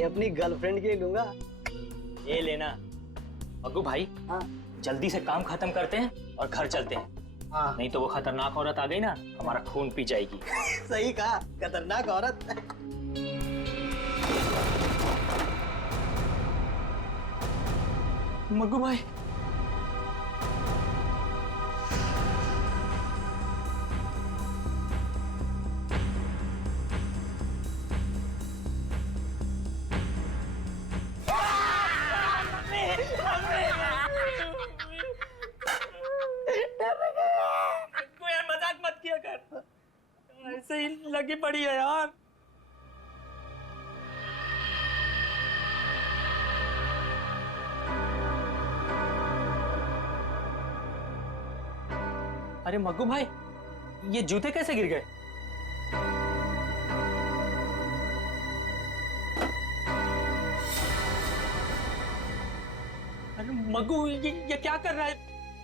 ये अपनी गर्लफ्रेंड के लिए लूंगा। ये लेना। मग्गू भाई, हाँ जल्दी से काम खत्म करते हैं और घर चलते हैं। हाँ नहीं तो वो खतरनाक औरत आ गई ना, हमारा खून पी जाएगी। सही कहा, खतरनाक औरत। मग्गू भाई, यार मजाक मत किया कर, ऐसे ही लगी पड़ी है यार। अरे मग्गू भाई, ये जूते कैसे गिर गए? अरे मग्गू, ये क्या कर रहा है?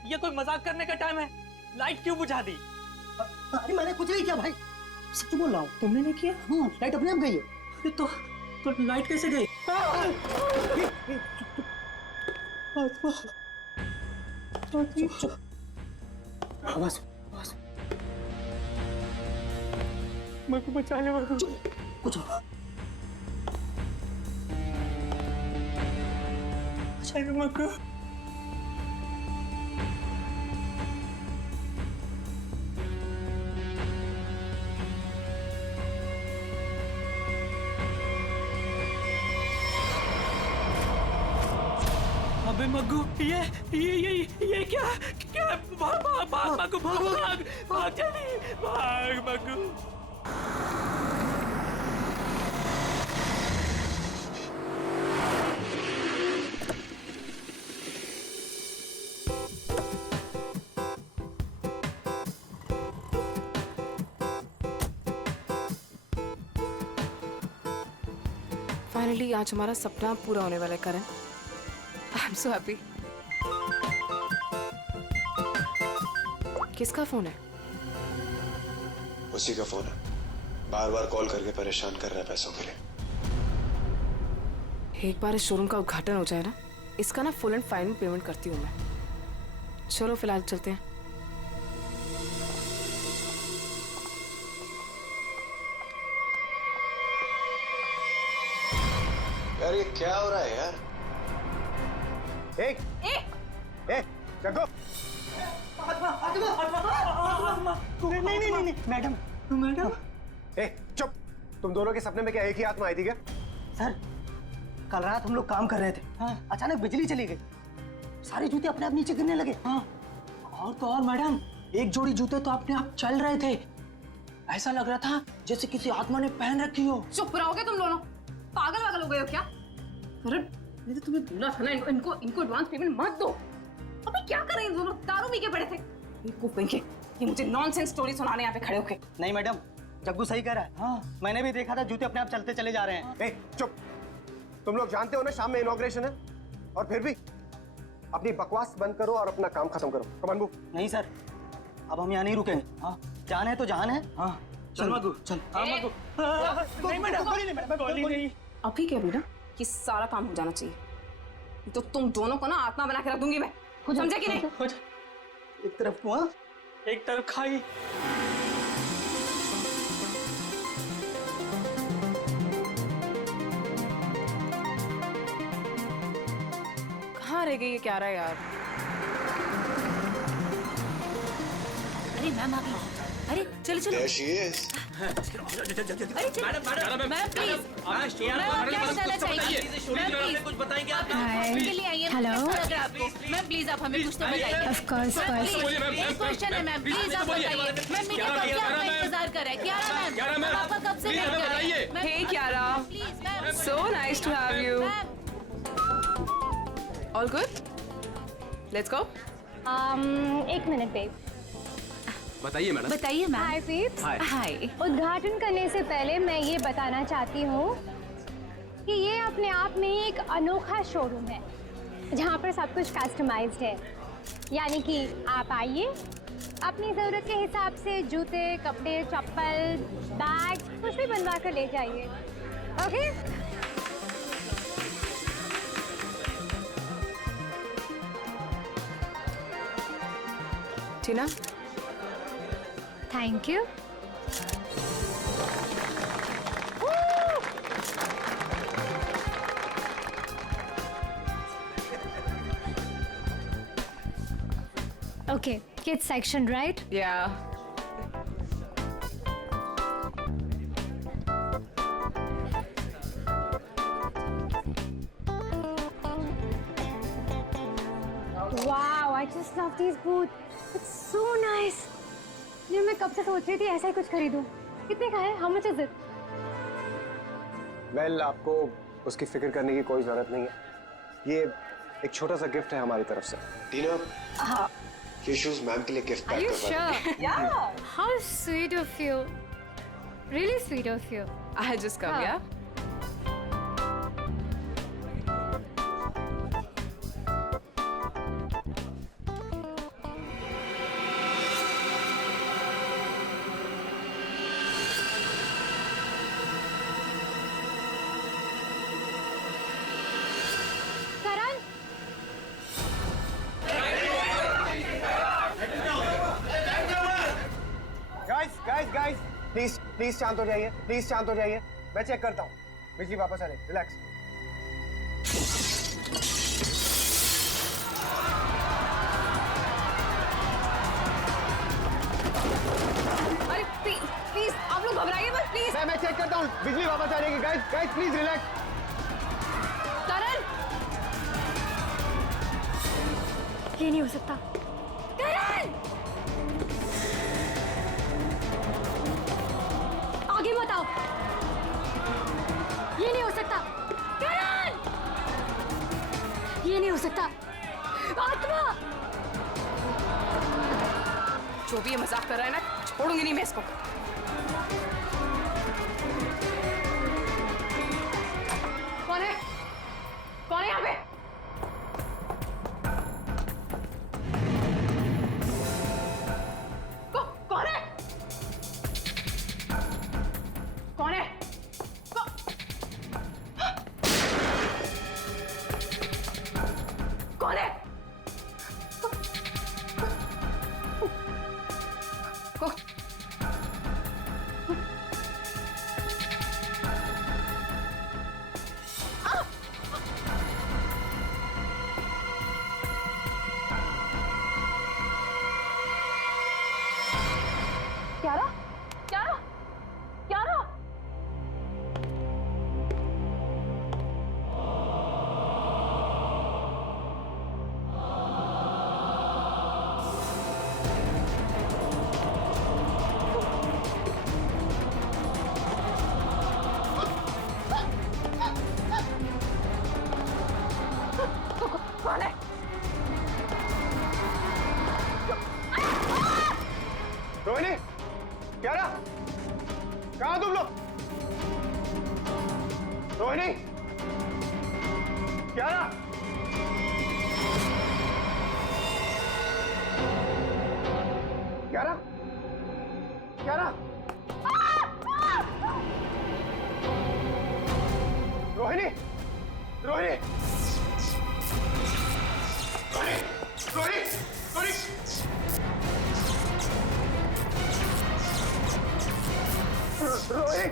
ये कोई मजाक करने का टाइम है? लाइट क्यों बुझा दी? अरे मैंने कुछ नहीं किया भाई, सच बोल रहा हूँ। तुमने नहीं किया? हाँ, लाइट अपने आप गई है। अरे तो लाइट कैसे गई? बस बस, मग्गू बचा ले मग्गू। कुछ अरे मग्गू, अबे मग्गू, ये क्या क्या? भाग भाग भाग मग्गू, भाग भाग भाग, जल्दी भाग मग्गू। फाइनली आज हमारा सपना पूरा होने वाला है Karan. I am so happy. किसका फोन है? उसी का फोन है, बार बार कॉल करके परेशान कर रहा है पैसों के लिए। एक बार इस शोरूम का उद्घाटन हो जाए ना, इसका ना फुल एंड फाइनल पेमेंट करती हूँ मैं। चलो फिलहाल चलते हैं। यार ये क्या हो रहा है यार? एक जग्गू, नहीं मैडम, मैडम। चुप। तुम दोनों के सपने में क्या एक ही आत्मा आई थी क्या? सर, कल रात हम लोग काम कर रहे थे। हाँ। अचानक बिजली चली गई, सारे जूते अपने आप नीचे गिरने लगे। हाँ। और तो और मैडम, एक जोड़ी जूते तो अपने आप चल रहे थे। ऐसा लग रहा था जैसे किसी आत्मा ने पहन रखी हो। चुप रहोगे तुम दोनों? पागल वागल हो गए हो क्या? अरे मैं तो तुम्हें बोला था ना, इनको एडवांस पेमेंट मत दो। अबे क्या कर रहे हैं दोनों? दारू पी के पड़े थे। ये मुझे नॉनसेंस स्टोरी सुनाने यहाँ पे खड़े होके। नहीं मैडम, जग्गू सही कह रहा है। हाँ, मैंने भी देखा था, जूते अपने आप चलते चले जा रहे हैं। चुप। तुम लोग जानते हो ना शाम में इनॉग्रेशन है, और फिर भी अपनी बकवास बंद करो और अपना काम खत्म करो। कमान मूव। नहीं सर, अब हम यहाँ नहीं रुकेंगे। हाँ, जान है तो जान है। हाँ चल मग्गू, चल। हाँ मग्गू। नहीं मैडम, गोली नहीं। अभी क्या बेटा, कि सारा काम हो जाना चाहिए, तो तुम दोनों को ना आत्मा बना के रख दूंगी मैं। समझे कि नहीं? एक तरफ कुआं, एक तरफ खाई। कहाँ रह गई ये क्या रहा है यार? अरे मैम आ गई। अरे चलो चलो। There she is. अरे मैडम प्लीज, मैम क्या बताना चाहिए? मैम प्लीज कुछ बताएंगे आप? के लिए आइए। हेलो मैम, प्लीज आप हमें कुछ तो बताइए। ऑफ कोर्स एक क्वेश्चन है मैम, प्लीज आप बताइए। मैम मीडिया कब से आपका इंतजार कर रहा है? क्यारा मैम, आपका कब से वेट कर रहे हैं? Hey Kiara, please ma'am, so nice to have you. All good? Let's go. एक मिनट बेब। बताइए मैडम। बताइए मैम। हाय पीप्स। हाय। उद्घाटन करने से पहले मैं ये बताना चाहती हूँ कि ये अपने आप में ही एक अनोखा शोरूम है जहाँ पर सब कुछ कस्टमाइज्ड है। यानी कि आप आइए, अपनी ज़रूरत के हिसाब से जूते, कपड़े, चप्पल, बैग कुछ भी बनवा कर ले जाइए। Okay? Tina, thank you. Okay, kids section, right? या Wow, I just love these boots. It's so nice. ये मैं कब से सोच रही थी ऐसा ही कुछ खरीदूं। कितने का है? How much is it? Well, आपको उसकी फिक्र करने की कोई जरूरत नहीं है। ये एक छोटा सा गिफ्ट है हमारी तरफ से। टीना, ये शूज मैम के लिए गिफ्ट Are पैक you करवा sure? Yeah. How sweet of you. Really sweet of you. I just come, हाँ. yeah? Karan? गाइस, प्लीज शांत हो जाइए, प्लीज शांत हो जाइए। मैं चेक करता हूँ, बिजली वापस आ जाए, रिलैक्स। अरे प्लीज आप लोग घबराइए मत, प्लीज। मैं चेक करता हूँ, बिजली वापस आ जाएगी। Guys please relax. करण, ये नहीं हो सकता। करण, आगे मत आओ। ये नहीं हो सकता। करण, ये नहीं हो सकता। आत्मा! जो भी ये मजाक कर रहा है ना, छोड़ूंगी नहीं मैं इसको। कौन है? कौन है यहाँ पे? कौन है? कौन है? कौन है? क्यारा? क्यारा? क्यारा? कौन है? रोहिणी, क्यारा, कहाँ तुम लोग? रोहिणी, क्यारा, क्यारा, क्यारा, रोहिणी, रोहिणी, रोहिणी, रोहिणी, रोहिणी। रोहिणी,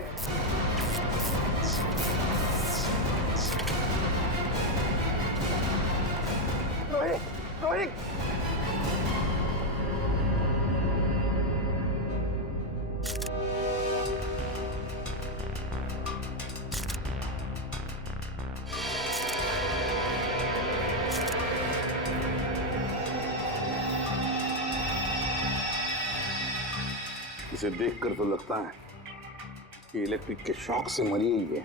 रोहिणी, रोहिणी। इसे देखकर तो लगता है कि इलेक्ट्रिक के शॉक से मरी ही है।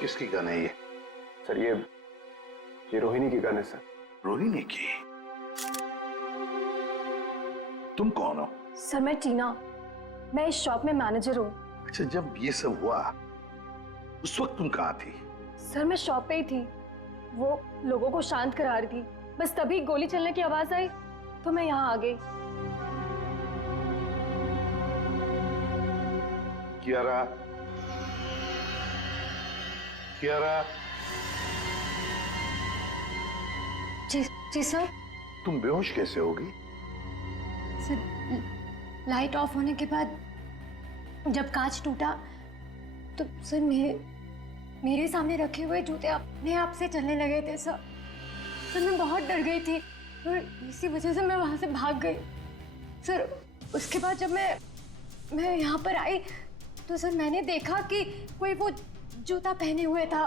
किसकी गन है ये? सर ये रोहिणी की गन है सर। रोहिणी की? तुम कौन हो? सर मैं टीना, मैं इस शॉप में मैनेजर हूँ। अच्छा, जब ये सब हुआ उस वक्त तुम कहाँ थी? सर मैं शॉप पे ही थी, वो लोगों को शांत करा रही थी, बस तभी गोली चलने की आवाज आई तो मैं यहाँ आ गई। कियारा, कियारा, जी जी सर। तुम बेहोश कैसे होगी? सर लाइट ऑफ होने के बाद जब कांच टूटा तो सर मेरे सामने रखे हुए जूते अपने आप से चलने लगे थे सर। सर मैं बहुत डर गई थी और इसी वजह से मैं वहां से भाग गई सर। उसके बाद जब मैं यहाँ पर आई तो सर मैंने देखा कि कोई वो जूता पहने हुए था।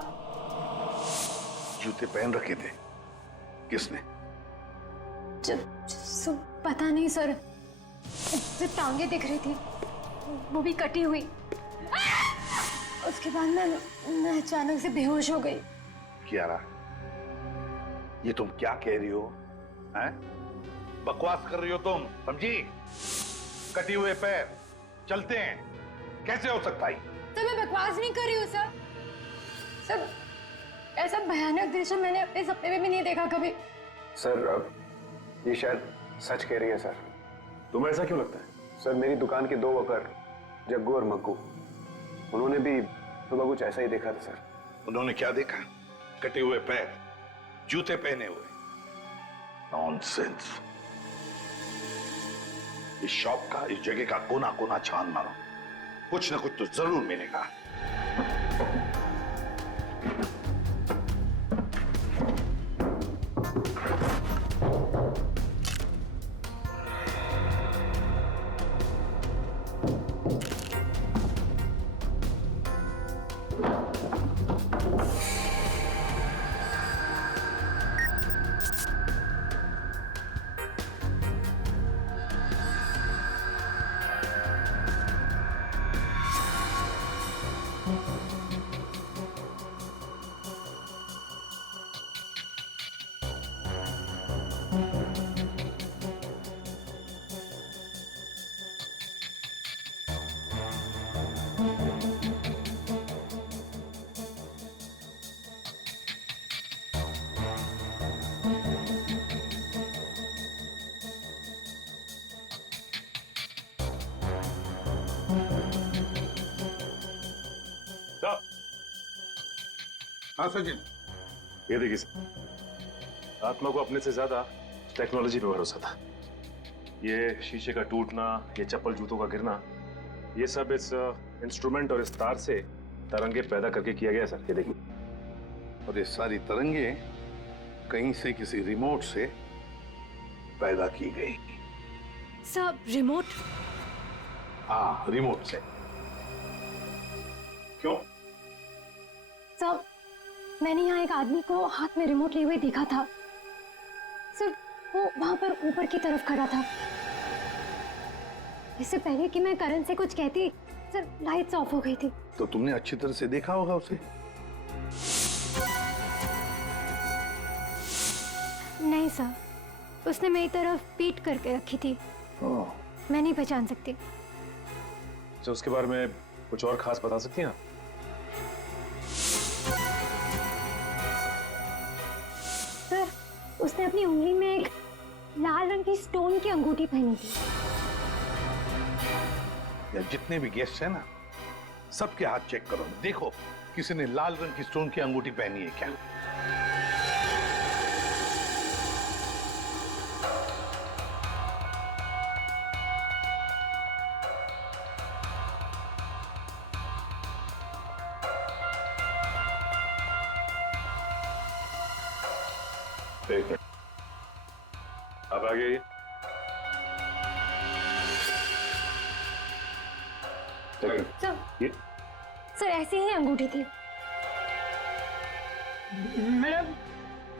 जूते पहन रखे थे? किसने? सर पता नहीं सर, सिर्फ टांगे दिख रही थी, वो भी कटी हुई। उसके बाद मैं अचानक से बेहोश हो गई। कियारा, ये तुम क्या कह रही हो? हैं? बकवास कर रही हो तुम, समझी? कटी हुए पैर चलते हैं, कैसे हो सकता है? सर मैं बकवास नहीं कर रही हूँ सर। सर ऐसा भयानक दृश्य मैंने अपने सपने में भी नहीं देखा कभी। सर ये शायद सच कह रही है सर। तुम्हें ऐसा क्यों लगता है? सर मेरी दुकान के 2 वर्कर जग्गू और मग्गू, उन्होंने भी सुबह कुछ ऐसा ही देखा था सर। उन्होंने क्या देखा? कटे हुए पैर, जूते पहने हुए? नॉनसेंस। इस शॉप का, इस जगह का कोना कोना छान मारो, कुछ ना कुछ तो जरूर मिलेगा। हाँ सचिन, ये देखिए सर, आत्मा को अपने से ज्यादा टेक्नोलॉजी पे भरोसा था। ये शीशे का टूटना, ये चप्पल जूतों का गिरना, ये सब इस इंस्ट्रूमेंट और इस तार से तरंगे पैदा करके किया गया सर। ये देखिए, और ये सारी तरंगे कहीं से किसी रिमोट से पैदा की गई। Sir remote? हाँ, रिमोट से। क्यों? सर मैंने यहाँ एक आदमी को हाथ में रिमोट लिए हुए देखा था सर। वो वहां पर ऊपर की तरफ खड़ा था। इससे पहले कि मैं करण से कुछ कहती सर लाइट्स ऑफ हो गई थी। तो तुमने अच्छी तरह से देखा होगा उसे? नहीं सर, उसने मेरी तरफ पीठ करके रखी थी। मैं नहीं पहचान सकती। तो उसके बारे में कुछ और खास बता सकती हैं आप? सर उसने अपनी उंगली में एक लाल रंग की स्टोन की अंगूठी पहनी थी। या जितने भी गेस्ट हैं ना, सबके हाथ चेक करो, देखो किसी ने लाल रंग की स्टोन की अंगूठी पहनी है क्या? एक मिनट, आप आगे आइए। सर सर ऐसी ही अंगूठी थी। मैडम,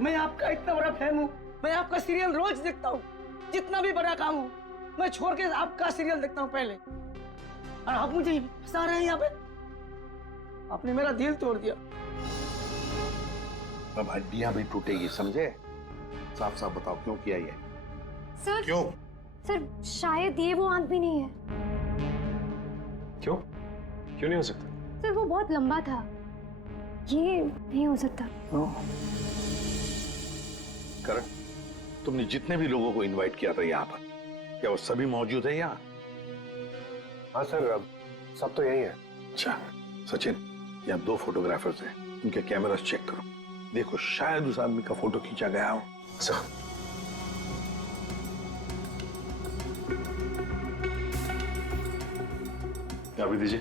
मैं आपका इतना बड़ा फैन हूँ। मैं आपका सीरियल रोज देखता हूँ, जितना भी बड़ा काम हो मैं छोड़ के आपका सीरियल देखता हूँ पहले। और आप मुझे फंसा रहे हैं यहाँ पे। आपने मेरा दिल तोड़ दिया। अब हड्डियां भी टूटेगी, समझे? साफ साफ बताओ क्यों किया ये? सर क्यों? सर शायद ये वो आदमी नहीं है। क्यों? क्यों नहीं हो सकता? सर वो बहुत लंबा था, ये नहीं हो सकता। करण, तुमने जितने भी लोगों को इनवाइट किया था यहाँ पर, क्या वो सभी मौजूद है यहाँ? हाँ सर, सब तो यही है। अच्छा सचिन, यहाँ 2 फोटोग्राफर्स हैं, उनके कैमरास चेक करो, देखो शायद उस आदमी का फोटो खींचा गया हो। सर क्या भी दीजिए।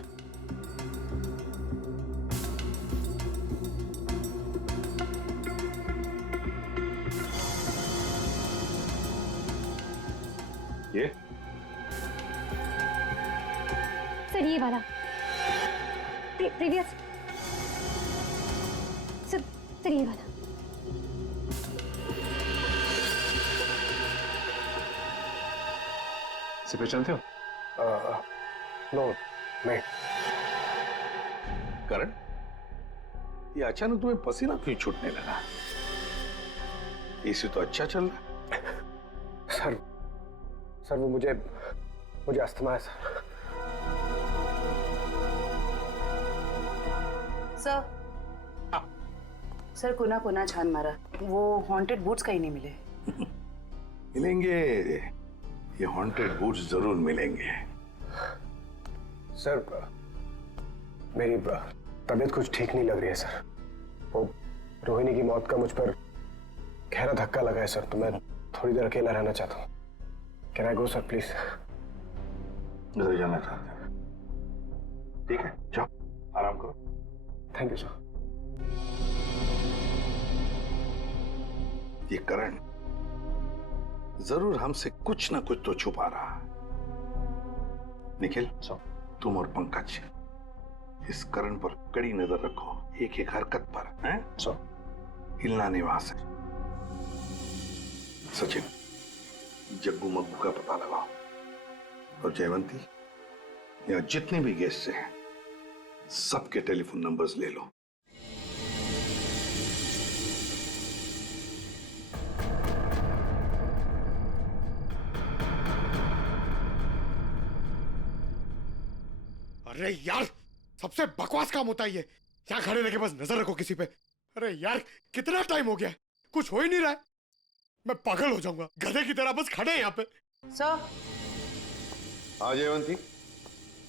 ये सर ये वाला प्रीवियस सर ये वाला। इसे पहचानते हो? नो नहीं। करण, ये अचानक तुम्हें पसीना क्यों छूटने लगा? एसी तो अच्छा चल रहा है। सर वो मुझे अस्थमा है सर। सर पुनः छान मारा, वो हॉन्टेड बूट्स कहीं नहीं मिले। मिलेंगे, ये हॉन्टेड बूट्स जरूर मिलेंगे। सर मेरी तबीयत कुछ ठीक नहीं लग रही है सर। वो रोहिणी की मौत का मुझ पर गहरा धक्का लगा है सर, तो मैं थोड़ी देर अकेला रहना चाहता हूँ। Can I go sir please? घर जाना चाहते हैं? ठीक है, जाओ आराम करो। Thank you sir. ये करण जरूर हमसे कुछ ना कुछ तो छुपा रहा है। निखिल, तुम और पंकज इस करण पर कड़ी नजर रखो, एक एक हरकत पर, हैं? हिलना नहीं वहां से। सचिन, जग्गू मग्गू का पता लगाओ, और जयवंती, यहाँ जितने भी गेस्ट हैं सबके टेलीफोन नंबर्स ले लो। अरे यार, सबसे बकवास काम होता है ये। यहाँ खड़े रह के बस नजर रखो किसी पे। अरे यार, कितना टाइम हो गया है, कुछ हो ही नहीं रहा है। मैं पागल हो जाऊंगा, गधे की तरह बस खड़े हैं यहाँ पे। सर। हाँ जयवंती।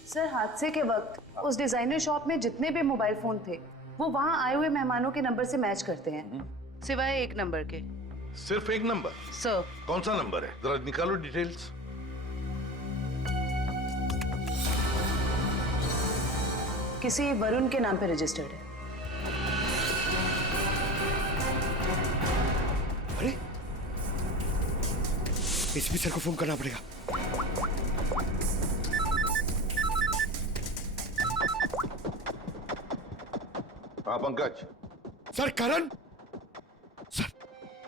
सर हादसे के वक्त उस डिजाइनर शॉप में जितने भी मोबाइल फोन थे वो वहाँ आए हुए मेहमानों के नंबर से मैच करते हैं, सिवाय एक नंबर के। सिर्फ एक नंबर? सर। कौन सा नंबर है, जरा निकालो डिटेल्स। किसी वरुण के नाम पे रजिस्टर्ड है। अरे एसपी सर को फोन करना पड़ेगा। हाँ पंकज। सर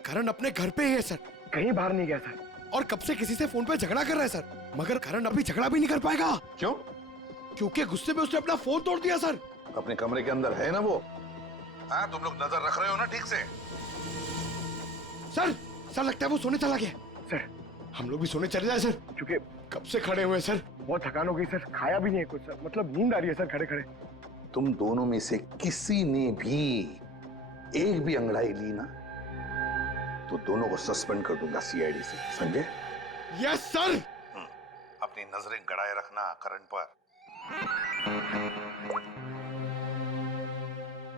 करण अपने घर पे ही है सर, कहीं बाहर नहीं गया सर। और कब से किसी से फोन पे झगड़ा कर रहा है सर, मगर करण अभी झगड़ा भी नहीं कर पाएगा। क्यों? क्योंकि गुस्से में उसने अपना फोन तोड़ दिया सर। अपने कमरे के अंदर है ना वो? हाँ, तुम लोग नजर रख रहे हो ना ठीक से? सर लगता है वो सोने चला गया। सर हम लोग भी सोने चले जाए सर, क्योंकि कब से खड़े हुए सर, बहुत थकान हो गई सर, खाया भी नहीं है कुछ सर, मतलब नींद आ रही है सर खड़े खड़े। तुम दोनों में से किसी ने भी एक भी अंगड़ाई ली ना तो दोनों को सस्पेंड कर दूंगा सीआईडी से, समझे? Yes sir. अपनी नजरें गड़ाए रखना करण पर।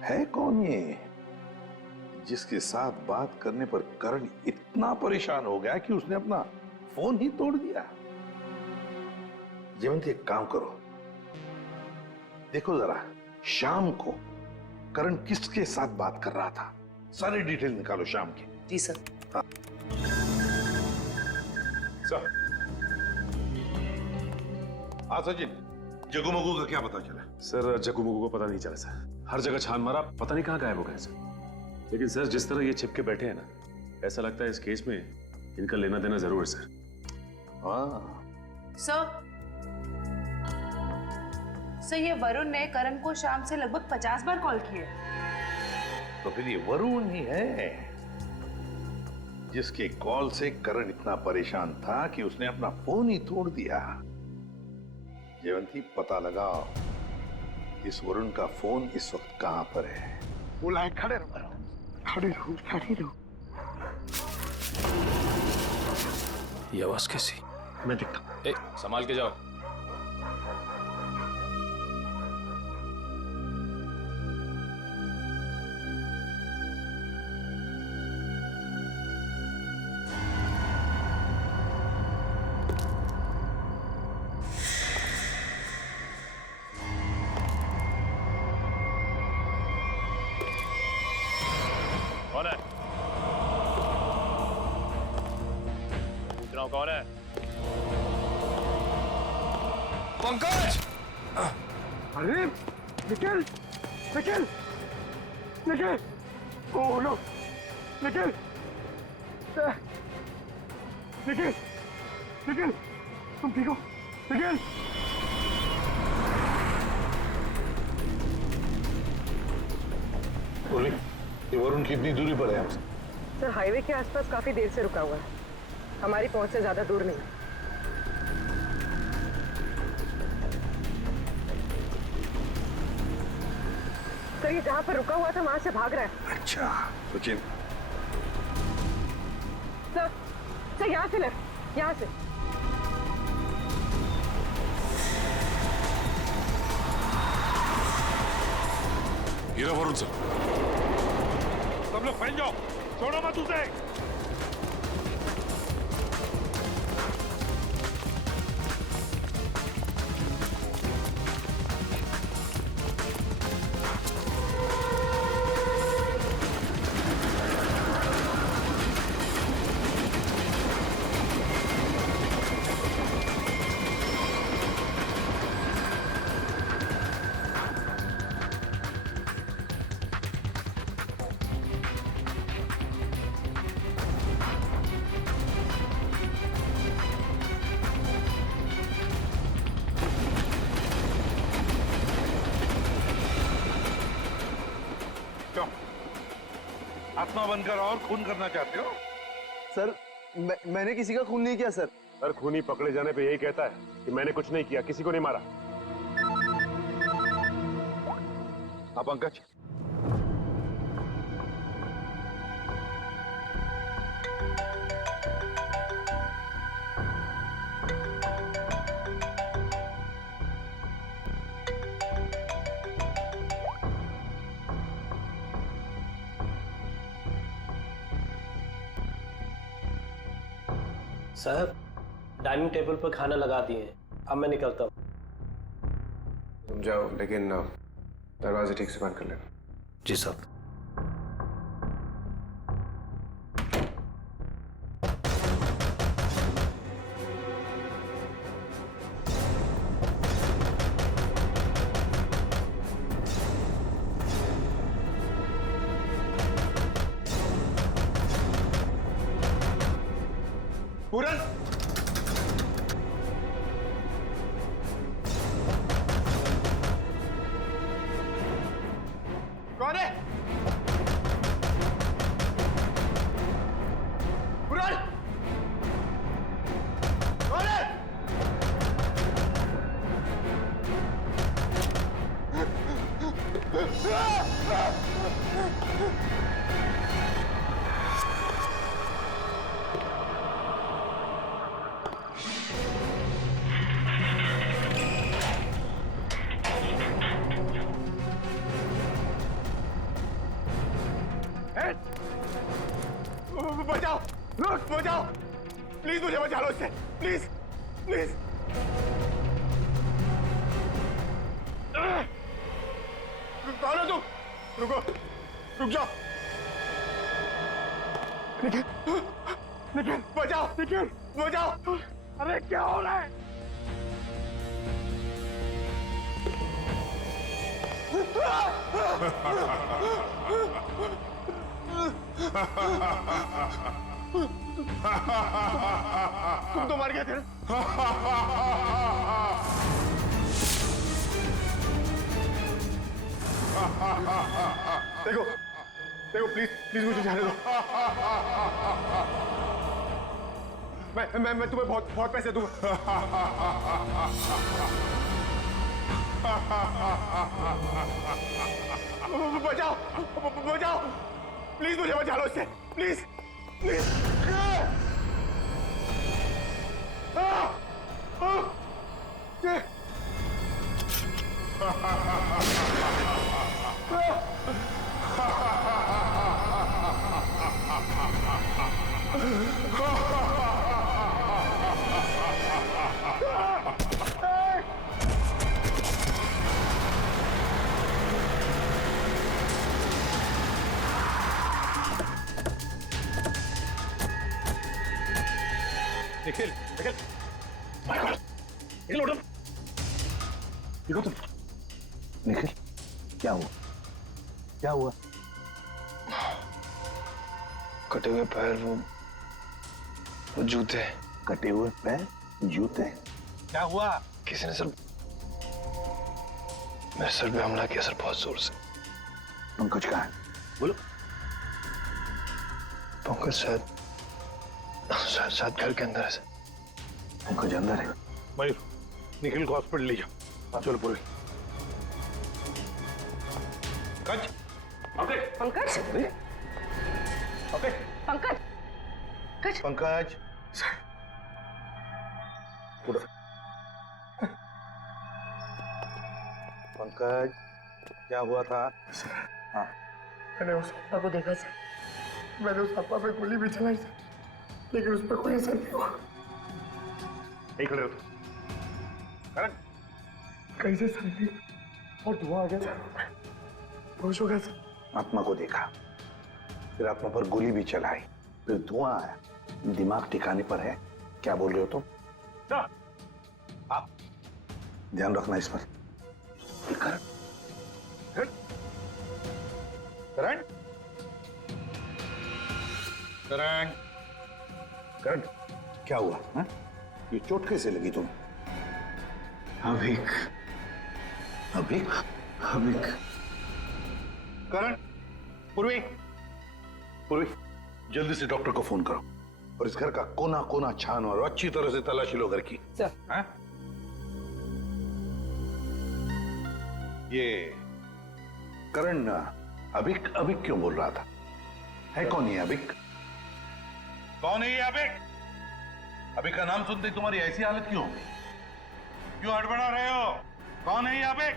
है कौन ये जिसके साथ बात करने पर करण इतना परेशान हो गया कि उसने अपना फोन ही तोड़ दिया? जयवंती, एक काम करो, देखो जरा शाम को करण किसके साथ बात कर रहा था, सारी डिटेल निकालो शाम की। जी सर। हाँ। सर। हाँ सचिन, जग्गू मग्गू का क्या पता चला? सर जग्गू मग्गू को पता नहीं चला सर, हर जगह छान मारा, पता नहीं कहाँ गायब हो गए सर। लेकिन सर जिस तरह ये छिपके बैठे हैं ना, ऐसा लगता है इस केस में इनका लेना देना जरूर है सर। हाँ सर ये वरुण ने करण को शाम से लगभग 50 बार कॉल किए। तो फिर ये वरुण ही है जिसके कॉल से करण इतना परेशान था कि उसने अपना फोन ही तोड़ दिया। जयवंती, पता लगाओ इस वरुण का फोन इस वक्त कहां पर है। बोला है खड़े रहो, खड़े रहो, खड़े रहो। ये आवाज कैसी? मैं देखता हूँ। ए, संभाल के जाओ। कौन है? पूछ रहा हूँ कौन है? पंकज! अरे निखिल! निखिल! निखिल! Oh no! निखिल! निखिल! निखिल! तुम ठीक हो? निखिल! बोली, ये वरुण कितनी दूरी पर है हमसे? सर हाईवे के आसपास काफी देर से रुका हुआ है, हमारी पहुंच से ज्यादा दूर नहीं। सर ये जहाँ पर रुका हुआ था वहां से भाग रहा है। अच्छा, सचिन। सर यहाँ से लेफ्ट, यहाँ से। हीरा वरुण सर। सब लोग फैल जाओ, छोड़ो मत उसे। आत्मा बनकर और खून करना चाहते हो? सर, मैंने किसी का खून नहीं किया सर। सर खूनी पकड़े जाने पे यही कहता है कि मैंने कुछ नहीं किया, किसी को नहीं मारा। हाँ पंकज, साहब, डाइनिंग टेबल पर खाना लगा दिए हैं, अब मैं निकलता हूँ। तुम जाओ, लेकिन दरवाजे ठीक से बंद कर लेना। जी साहब। पूरन! कौन है? पूरन! कौन है? बचाओ! लोग बचाओ! प्लीज मुझे बचा लो इससे! प्लीज! प्लीज! कौन हो तुम? रुको! रुक जाओ! निखिल! निखिल! बचाओ! निखिल! बचाओ! अरे क्या हो रहा है? तुम तो मर गए थे ना? देखो, देखो प्लीज, प्लीज मुझे जाने दो। मैं तुम्हें बहुत बहुत पैसे दूंगा। बचाओ, बचाओ, प्लीज मुझे बचा लो इससे, please, please. Nikhil Nikhil my God Nikhil उठो देखो तुम निखिल क्या हुआ क्या हुआ कटे हुए पैर वो जूते कटे हुए पैर जूते क्या हुआ किसी ने सर मेरे सर पे हमला किया सर बहुत जोर से पंकज कहाँ है बोलो पंकज शायद घर के अंदर है सर पंकज अंदर है मयूर निखिल को हॉस्पिटल ले जाओ चलो पूरे पंकज पंकज पंकज पंकज उठो पंकज क्या हुआ था हाँ मैंने उस अप्पा को देखा सर मैंने उस अप्पा पे गोली भी चलाई सर लेकिन उस पर कोई असर नहीं हुआ यही खड़े हो करण कैसे सर नहीं और धुआं आ गया सर होश हो गया सर आत्मा को देखा फिर आत्मा पर गोली भी चलाई फिर धुआं आया दिमाग ठिकाने पर है क्या बोल रहे हो तुम आप ध्यान रखना इस पर करण करण करण करण क्या हुआ हा? ये चोट कैसे लगी तुम्हें अभिक अभी अभिक करण पूर्वी पूर्वी जल्दी से डॉक्टर को फोन करो और इस घर का कोना कोना छानो और अच्छी तरह से तलाशी लो घर की सर हाँ? ये करण अभिक अभिक क्यों बोल रहा था है कौन ये अभिक कौन है ये अभिक अभिक का नाम सुनते ही तुम्हारी ऐसी हालत क्यों क्यों हड़बड़ा रहे हो कौन है ये अभिक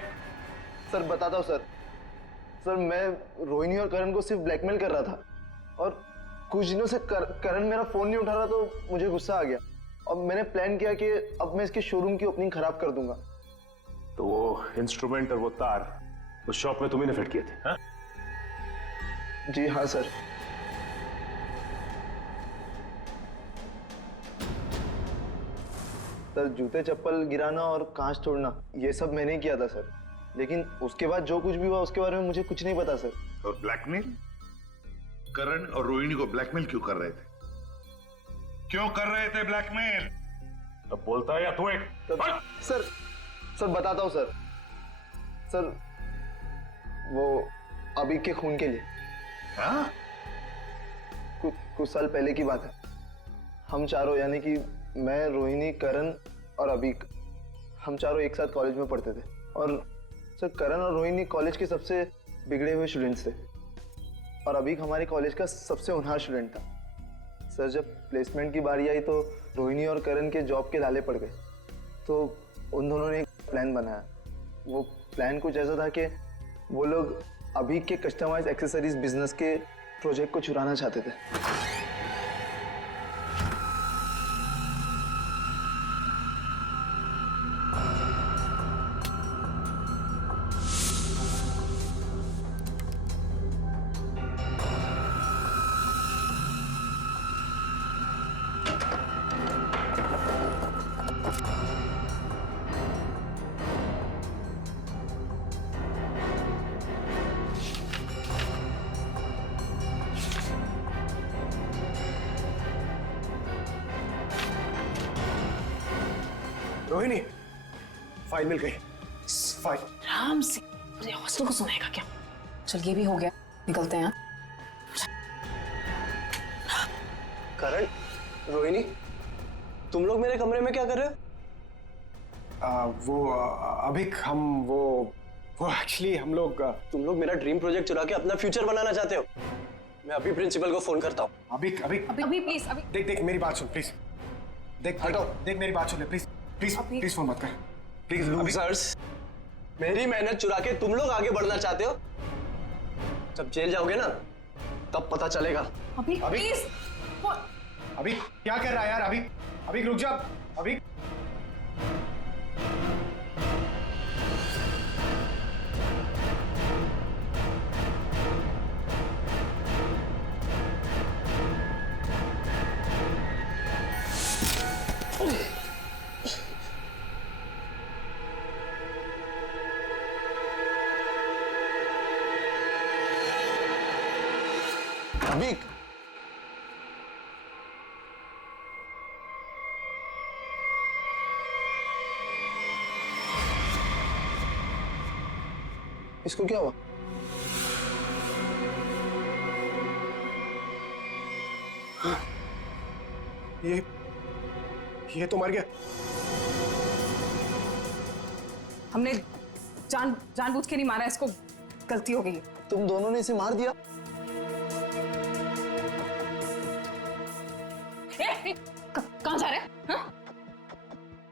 सर बताता हूँ सर मैं रोहिणी और करण को सिर्फ ब्लैकमेल कर रहा था और कुछ दिनों से करण मेरा फोन नहीं उठा रहा तो मुझे गुस्सा आ गया और मैंने प्लान किया कि अब मैं इसके शोरूम की ओपनिंग खराब कर दूंगा। तो वो इंस्ट्रूमेंट और वो तार उस शॉप में तुम्ही ने फिट किए थे हा? जी हाँ सर। सर जूते चप्पल गिराना और कांच तोड़ना ये सब मैंने ही किया था सर लेकिन उसके बाद जो कुछ भी हुआ उसके बारे में मुझे कुछ नहीं पता सर। और ब्लैकमेल करण और रोहिणी को ब्लैकमेल क्यों कर रहे थे ब्लैकमेल अब बोलता है या तू एक सर बताता हूँ सर वो अभी के खून के लिए हाँ? कुछ साल पहले की बात है हम चारों यानी कि मैं रोहिणी करण और अबीक हम चारों एक साथ कॉलेज में पढ़ते थे और सर करण और रोहिणी कॉलेज के सबसे बिगड़े हुए स्टूडेंट्स थे और अबीक हमारे कॉलेज का सबसे होनहार स्टूडेंट था। सर जब प्लेसमेंट की बारी आई तो रोहिणी और करण के जॉब के लाले पड़ गए तो उन दोनों ने एक प्लान बनाया। वो प्लान कुछ ऐसा था कि वो लोग अबीक के कस्टमाइज एक्सेसरीज बिजनेस के प्रोजेक्ट को चुराना चाहते थे। रोहिणी फाइल मिल गई फाइल आराम से पूरे हॉस्टल को सुनाएगा क्या। चल ये भी हो गया निकलते हैं। करण रोहिणी तुम लोग मेरे कमरे में क्या कर रहे हो? वो अभी हम वो एक्चुअली हम लोग तुम लोग मेरा ड्रीम प्रोजेक्ट चुरा के अपना फ्यूचर बनाना चाहते हो। मैं अभी प्रिंसिपल को फोन करता हूँ। अभी प्लीज अभी देख मेरी बात सुन प्लीज देख हटो, देख मेरी बात सुन ले प्लीज प्लीज प्लीज फोन मत कर प्लीज। ऑफिसर्स, मेरी मेहनत चुरा के तुम लोग आगे बढ़ना चाहते हो? जब जेल जाओगे ना तब पता चलेगा। अभी प्लीज। अभी क्या कर रहा है यार? अभी अभी रुक जा। अभी अभी इसको क्या हुआ? ये तो मर गया। हमने जानबूझ के नहीं मारा इसको, गलती हो गई। तुम दोनों ने इसे मार दिया? कहाँ जा रहे हैं? हाँ?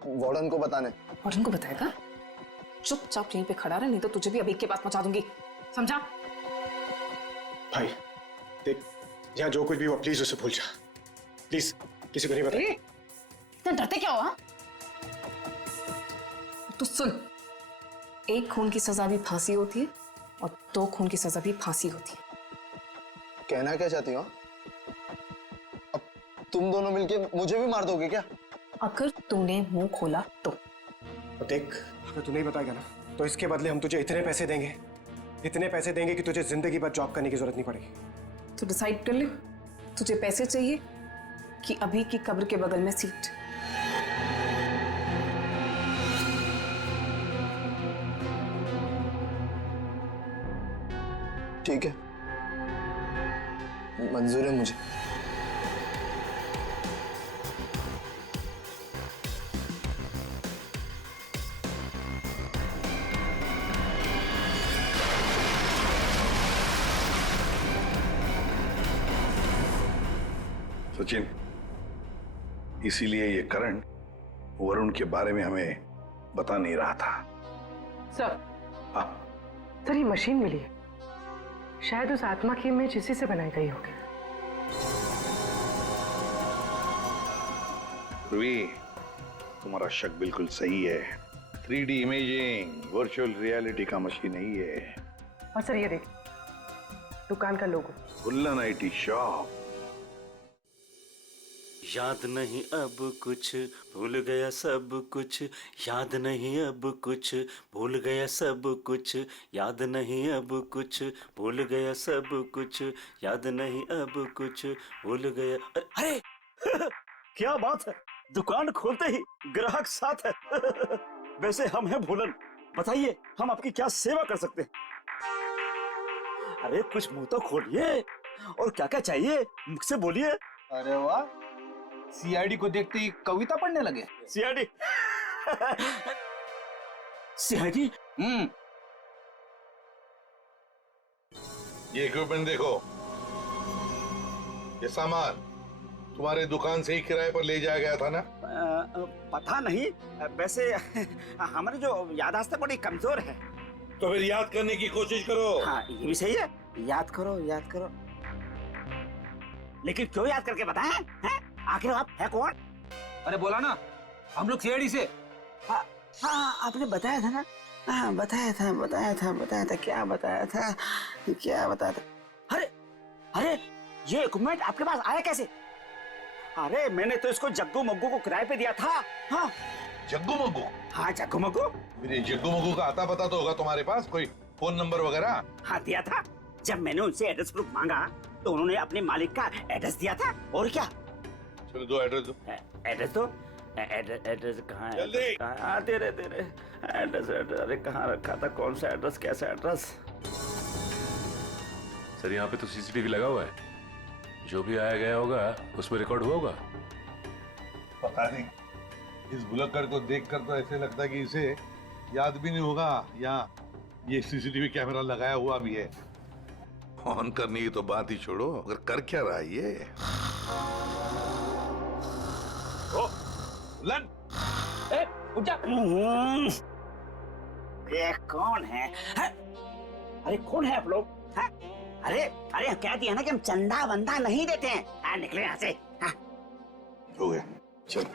वार्डन को बताने। वार्डन को बताएगा? चुपचाप यहीं पे खड़ा रहे, नहीं तो तुझे भी अभी के पास पहुंचा दूंगी, समझा? भाई देख, यहाँ जो कुछ भी हुआ प्लीज उसे भूल जा, प्लीज किसी को नहीं बता। इतना डरते क्या हुआ? तो सुन, एक खून की सजा भी फांसी होती है और 2 खून की सजा भी फांसी होती है। कहना क्या चाहती हो? अब तुम दोनों मिलके मुझे भी मार दोगे क्या? अगर तूने मुंह खोला तो। देख, अगर तू नहीं बताएगा ना तो इसके बदले हम तुझे इतने पैसे देंगे कि तुझे जिंदगी भर जॉब करने की जरूरत नहीं पड़ेगी। तो डिसाइड कर ले, तुझे पैसे चाहिए कि अभी की कब्र के बगल में सीट? ठीक है, मंजूर है मुझे। सचिन, इसीलिए ये करण वरुण के बारे में हमें बता नहीं रहा था। सर ये मशीन मिली है, शायद उस आत्मा की इमेज इसी से बनाई गई होगी। ध्रुवी, तुम्हारा शक बिल्कुल सही है। 3D इमेजिंग वर्चुअल रियलिटी का मशीन नहीं है। और सर ये देख, दुकान का लोगो। बुल्लन IT शॉप। याद नहीं अब कुछ, भूल गया सब कुछ, याद नहीं अब कुछ, भूल गया सब कुछ, याद नहीं अब कुछ, भूल गया सब कुछ, याद नहीं अब कुछ, भूल गया। अरे क्या बात है, दुकान खोलते ही ग्राहक साथ है। वैसे हम हैं भूलन, बताइए हम आपकी क्या सेवा कर सकते हैं? अरे कुछ मुंह तो खोलिए, और क्या क्या चाहिए मुझसे बोलिए। अरे वाह, CID को देखते ही कविता पढ़ने लगे। CID? CID? ये इक्विपमेंट देखो, ये सामान तुम्हारे दुकान से ही किराए पर ले जाया गया था ना? पता नहीं, वैसे हमारी जो याददाश्त बड़ी कमजोर है। तो फिर याद करने की कोशिश करो। हाँ ये भी सही है, याद करो याद करो। लेकिन क्यों याद करके बताएं? हैं? आखिर आप है कौन? अरे बोला ना, हम लोग CID से। हाँ आपने बताया था ना। हाँ बताया था क्या बताया था? अरे ये इक्विपमेंट आपके पास आया कैसे? अरे मैंने तो इसको जग्गू मग्गू को किराए पे दिया था। हाँ जग्गू मग्गू? हाँ जग्गू मग्गू। मेरे जग्गू मग्गू का आता पता तो होगा तुम्हारे पास, कोई फोन नंबर वगैरह? हाँ दिया था, जब मैंने उनसे एड्रेस प्रूफ मांगा तो उन्होंने अपने मालिक का एड्रेस दिया था। और क्या? चलो दो एड्रेस दो। एड्रेस दो। एड्रेस कहाँ है? दे रहे एड्रेस। अरे कहाँ रखा था, कौन सा एड्रेस, कैसा एड्रेस? सर यहाँ पे तो CCTV लगा हुआ है, जो भी आया गया होगा उसमें रिकॉर्ड हुआ होगा। पता नहीं, इस भुलक्कड़ को देखकर तो ऐसे लगता है कि इसे याद भी नहीं होगा या ये CCTV कैमरा लगाया हुआ भी है। ऑन करने की तो बात ही छोड़ो, अगर कर क्या रहा है ये? लन उठ जा। ये कौन है? अरे कौन है आप लोग? अरे अरे कह दिया ना कि हम चंदा वंदा नहीं देते हैं। निकले यहाँ से। हो गया, चल।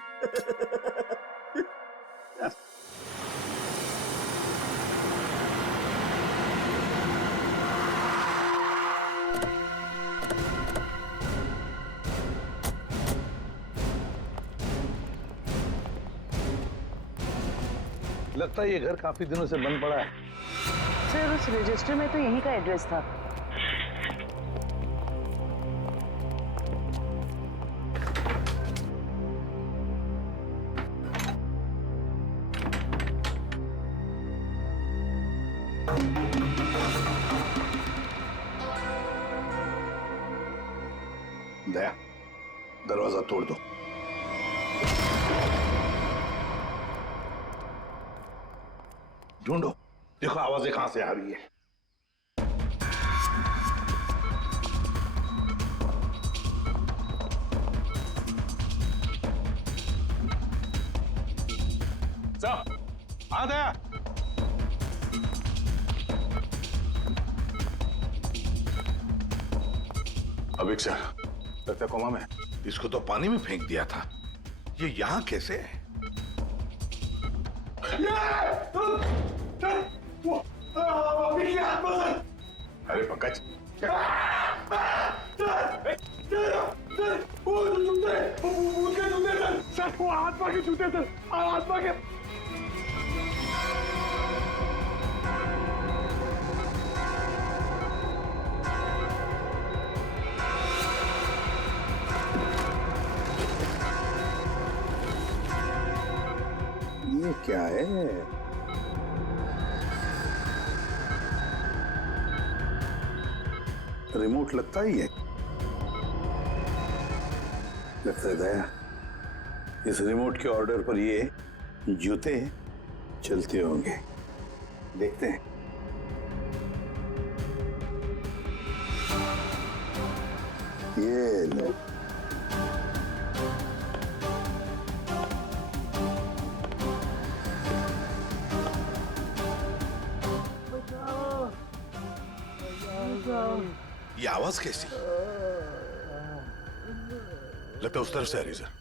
लगता है ये घर काफी दिनों से बंद पड़ा है। सर उस रजिस्टर में तो यहीं का एड्रेस था। दया, दरवाजा तोड़ दो। ढूंढो, देखो आवाजें कहां से आ रही है। सब आ दया। अभिक सर, लगता कोमा में। इसको तो पानी में फेंक दिया था, ये यहां कैसे है? अरे पंकज, सर वो आत्मा के जूते थे, आत्मा के। ये क्या है? रिमोट लगता ही है। लगता है दया, इस रिमोट के ऑर्डर पर ये जूते चलते होंगे। देखते हैं। ये लो। ये आवाज कैसी? लगता है उस तरफ से आ रही सर।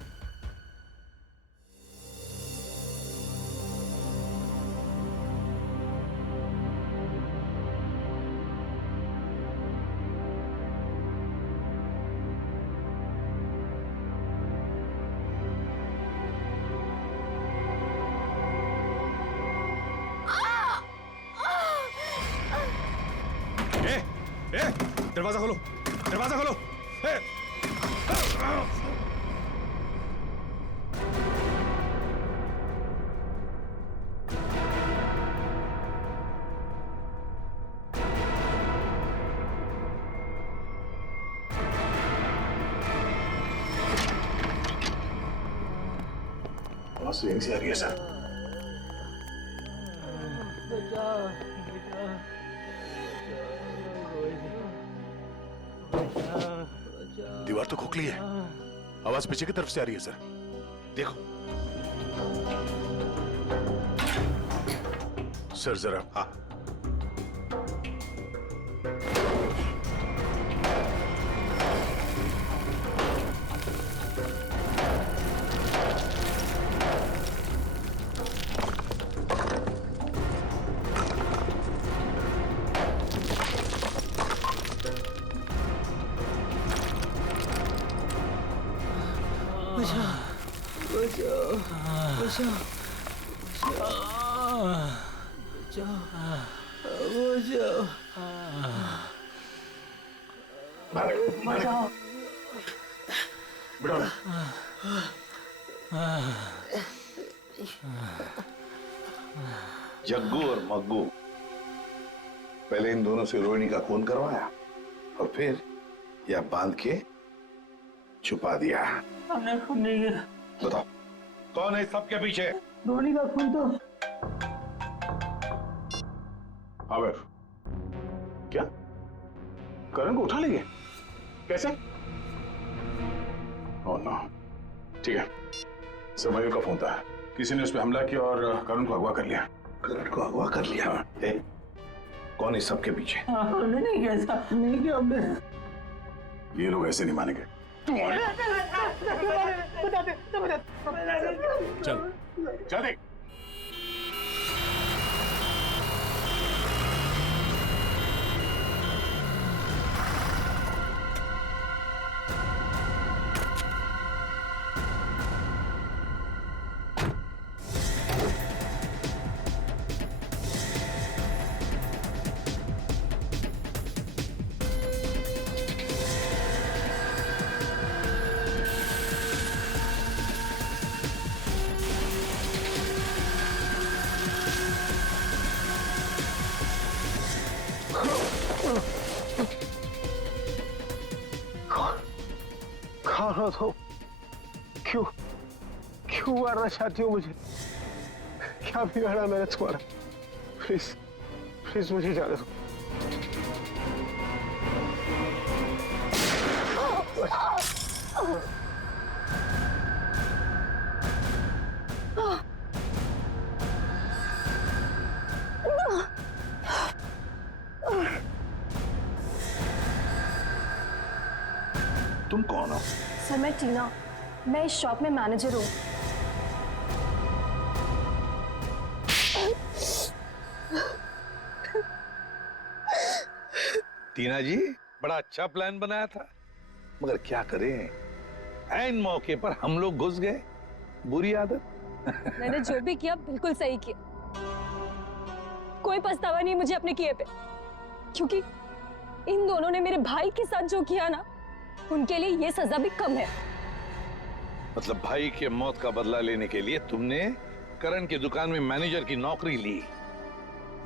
दरवाजा खोलो, दरवाजा खोलो। आवाज तो यहीं से आ रही है सर। दीवार तो खोखली है, आवाज पीछे की तरफ से आ रही है सर। देखो सर जरा। हाँ जग्गू और मग्गू, पहले इन दोनों से रोहिणी का खून करवाया और फिर यह बांध के छुपा दिया। हमने खून नहीं किया। बताओ कौन है सबके पीछे? रोहिणी का खून तो आवेर, क्या करण को उठा लेंगे? कैसे? ओह नो, ठीक है सरवाइव का फोन था, किसी ने उस पर हमला किया और करण को अगवा कर लिया। करण को अगवा कर लिया? कौन इस सब के पीछे? हमने नहीं किया साहब, नहीं किया हमने। ये लोग ऐसे नहीं मानेंगे। चल चल देख। कौन हो तुम? क्यों क्यों मारना चाहती हो मुझे? क्या बिगाड़ा मैंने तुम्हारा? प्लीज प्लीज मुझे जाने दो। तुम कौन हो? सर मैं टीना, मैं इस शॉप में मैनेजर हूँ। टीना जी, बड़ा अच्छा प्लान बनाया था, मगर क्या करें, ऐन मौके पर हम लोग घुस गए। बुरी आदत। मैंने जो भी किया बिल्कुल सही किया, कोई पछतावा नहीं मुझे अपने किए पे, क्योंकि इन दोनों ने मेरे भाई के साथ जो किया ना, उनके लिए ये सजा भी कम है। मतलब भाई के मौत का बदला लेने के लिए तुमने करण की दुकान में मैनेजर की नौकरी ली,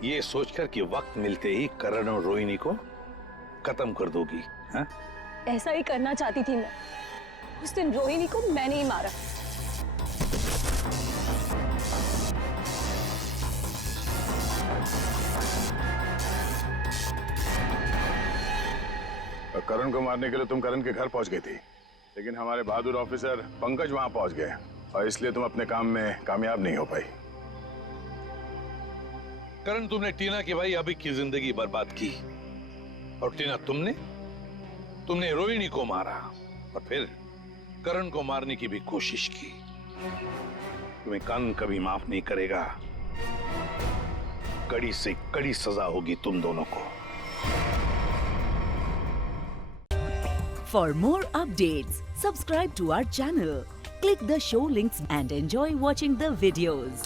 ये सोचकर कि वक्त मिलते ही करण और रोहिणी को खत्म कर दोगी, हाँ? ऐसा ही करना चाहती थी मैं। उस दिन रोहिणी को मैंने ही मारा। करण को मारने के लिए तुम करण के घर पहुंच गई थी, लेकिन हमारे बहादुर ऑफिसर पंकज वहां पहुंच गए और इसलिए तुम अपने काम में कामयाब नहीं हो पाई। करण, तुमने टीना की भाई अभी की जिंदगी बर्बाद की, और टीना तुमने रोहिणी को मारा और फिर करण को मारने की भी कोशिश की। तुम्हें कानून कभी माफ नहीं करेगा, कड़ी से कड़ी सजा होगी तुम दोनों को। For more updates, subscribe to our channel, click the show links and enjoy watching the videos.